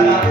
Yeah.